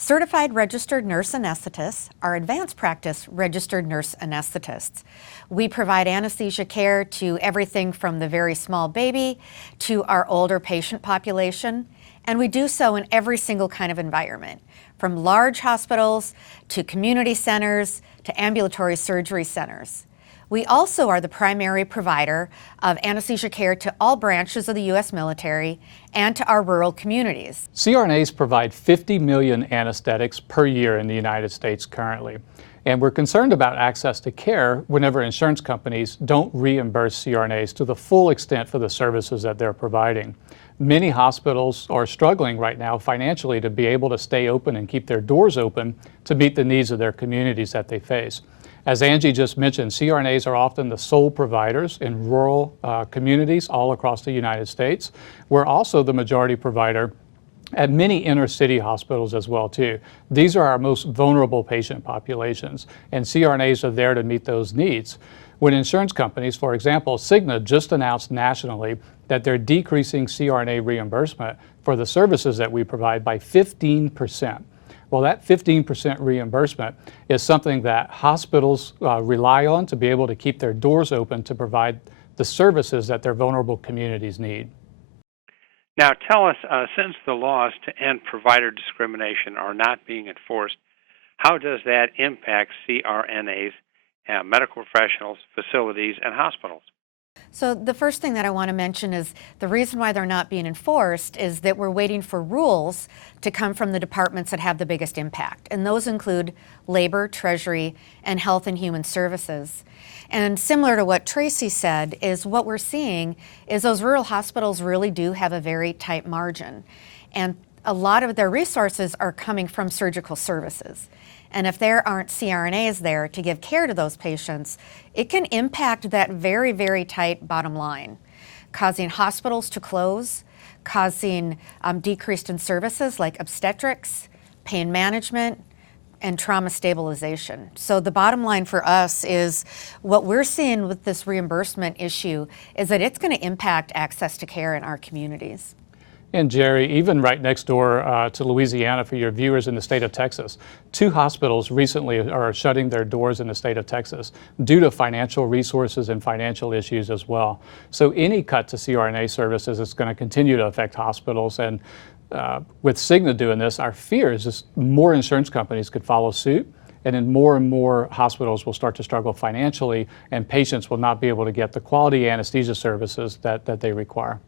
Certified registered nurse anesthetists are advanced practice registered nurse anesthetists. We provide anesthesia care to everything from the very small baby to our older patient population, and we do so in every single kind of environment, from large hospitals to community centers to ambulatory surgery centers. We also are the primary provider of anesthesia care to all branches of the U.S. military and to our rural communities. CRNAs provide 50 million anesthetics per year in the United States currently. And we're concerned about access to care whenever insurance companies don't reimburse CRNAs to the full extent for the services that they're providing. Many hospitals are struggling right now financially to be able to stay open and keep their doors open to meet the needs of their communities that they face. As Angie just mentioned, CRNAs are often the sole providers in rural communities all across the United States. We're also the majority provider at many inner city hospitals as well too. These are our most vulnerable patient populations, and CRNAs are there to meet those needs. When insurance companies, for example, Cigna just announced nationally that they're decreasing CRNA reimbursement for the services that we provide by 15%. Well, that 15% reimbursement is something that hospitals rely on to be able to keep their doors open to provide the services that their vulnerable communities need. Now tell us, since the laws to end provider discrimination are not being enforced, how does that impact CRNAs, medical professionals, facilities, and hospitals? So the first thing that I want to mention is the reason why they're not being enforced is that we're waiting for rules to come from the departments that have the biggest impact. And those include Labor, Treasury, and Health and Human Services. And similar to what Tracy said, is what we're seeing is those rural hospitals really do have a very tight margin. And a lot of their resources are coming from surgical services. And if there aren't CRNAs there to give care to those patients, it can impact that very, very tight bottom line, causing hospitals to close, causing decreased in services like obstetrics, pain management, and trauma stabilization. So the bottom line for us is what we're seeing with this reimbursement issue is that it's going to impact access to care in our communities. And Jerry, even right next door to Louisiana, for your viewers in the state of Texas, 2 hospitals recently are shutting their doors in the state of Texas due to financial resources and financial issues as well. So any cut to CRNA services is going to continue to affect hospitals. And with Cigna doing this, our fear is just more insurance companies could follow suit, and then more and more hospitals will start to struggle financially, and patients will not be able to get the quality anesthesia services that they require.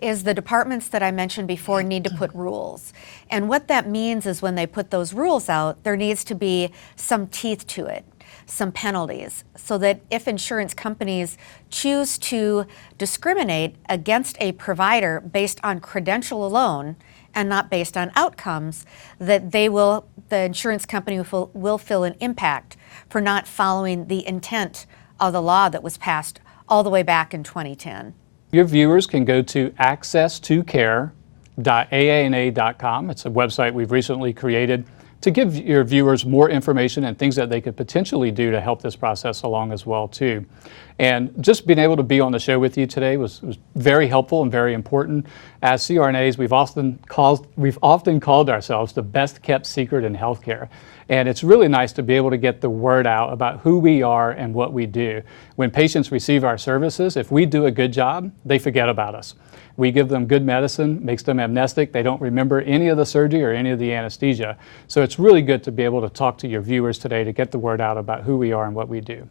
Is the departments that I mentioned before need to put rules. And what that means is when they put those rules out, there needs to be some teeth to it, some penalties, so that if insurance companies choose to discriminate against a provider based on credential alone and not based on outcomes, that the insurance company will feel an impact for not following the intent of the law that was passed all the way back in 2010. Your viewers can go to accesstocare.aana.com. It's a website we've recently created to give your viewers more information and things that they could potentially do to help this process along as well too. And just being able to be on the show with you today was very helpful and very important. As CRNAs, we've often called ourselves the best kept secret in healthcare. And it's really nice to be able to get the word out about who we are and what we do. When patients receive our services, if we do a good job, they forget about us. We give them good medicine, makes them amnestic. They don't remember any of the surgery or any of the anesthesia. So it's really good to be able to talk to your viewers today to get the word out about who we are and what we do.